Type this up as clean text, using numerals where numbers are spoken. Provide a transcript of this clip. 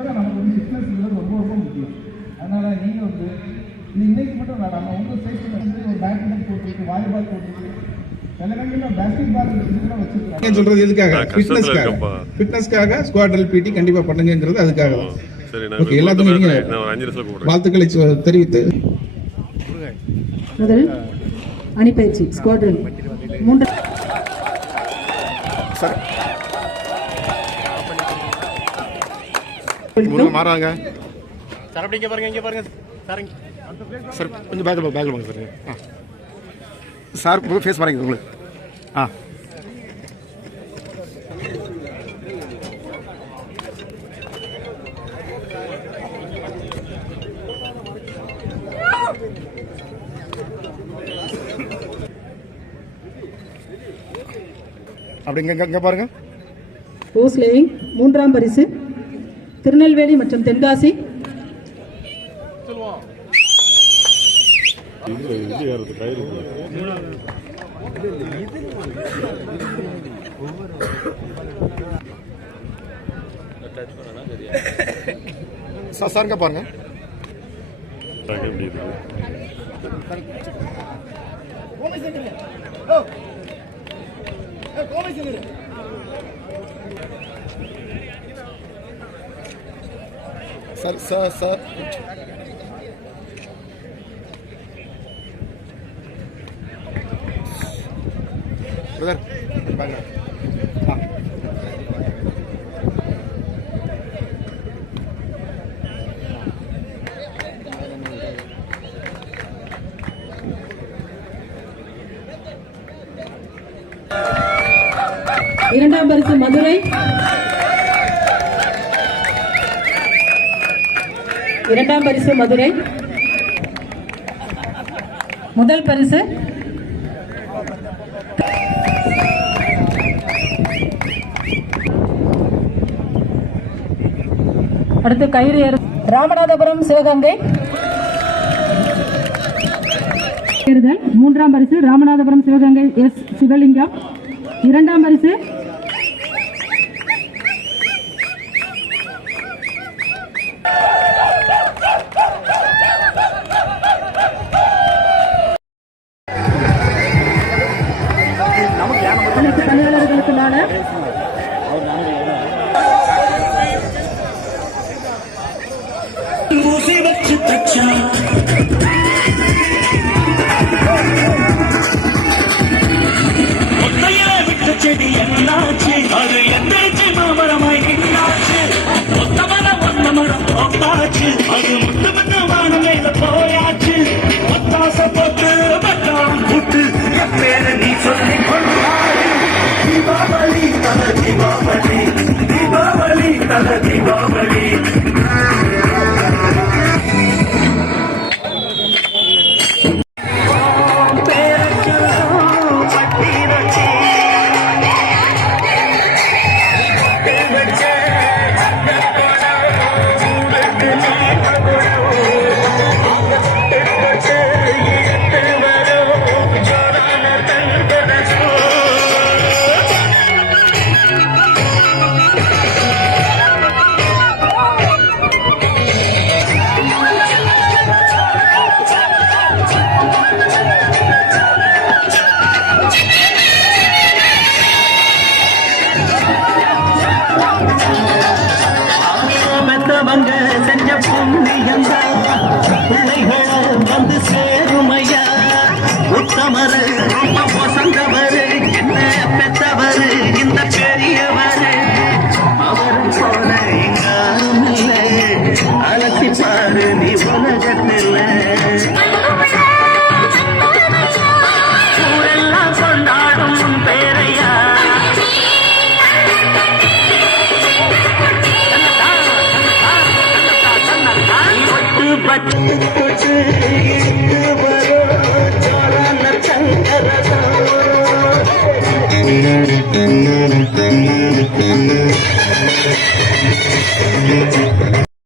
தவிர நமக்கு வந்து ஃபிட்னஸ்ங்கிறது ரொம்ப ரொம்ப முக்கியம். அதனால் நீங்கள் வந்து இன்னைக்கு மட்டும் நம்ம வந்து ஸ்டேஷன் வந்து ஒரு பேட்மிண்டன் போட்டுருக்கு, வாலிபால் போட்டுருக்கு, சில இடங்களில் பேஸ்கெட் பால் வச்சுருக்காங்க. சொல்கிறது எதுக்காக? ஃபிட்னஸ்க்காக ஸ்குவாட் எல்பிடி கண்டிப்பாக பண்ணுங்கிறது அதுக்காக தான். ஓகே, எல்லாத்துக்கும் நீங்கள் வாழ்த்துக்களை தெரிவித்து முதல் அணிப்பயிற்சி ஸ்குவாட்ரன் 3 மாறாங்க சார். அப்படி இங்கே பாருங்க, இங்கே பாருங்க சார். சார் கொஞ்சம் பேக்கில் வாங்க சார். சார் ஃபேஸ் பாருங்க உங்களுக்கு. அப்படி இங்கே பாருங்க. ஓஸ்லேயிங் 3ஆம் பரிசு திருநெல்வேலி மற்றும் தென்காசி. சாருங்க பாருங்க. சார் பிரதர் பாருங்க. இரண்டாம் பரிசு மதுரை. இரண்டாம் பரிசு மதுரை. முதல் பரிசு அடுத்து கயிறு ராமநாதபுரம் சிவகங்கை. 3ஆம் பரிசு ராமநாதபுரம் சிவகங்கை எஸ் சிவலிங்கம். இரண்டாம் பரிசு அனைத்து பணியாளர்களுக்குமான செடி என்னாச்சு, அது என்னாச்சு மாமரமாய் நின்னாச்சு, ஒத்த மரம் போட்டாச்சு, அது முட்டு முட்டு வானம் மேல போயாச்சு, ஒத்தாச போட்டு பட்டாம் கூட்டு என் பேரை நீ சொல்லி கொண்டாடு. தீபாவளி தல தீபாவளி, தீபாவளி தல தீபாவளி. பெத்தவங்க செஞ்ச புண்ணியங்க பிள்ளைகளை வந்து சேருமையா. உத்தமரு ரொம்ப வசந்தவரு என்ன பெத்தவரு இந்த பெரியவரு. அவரும் போல எங்காரும் இல்லை, அலசி பாரு நீ உலகத்தில். ஊரெல்லாம் கொண்டாடும் பேரையா. பட்டு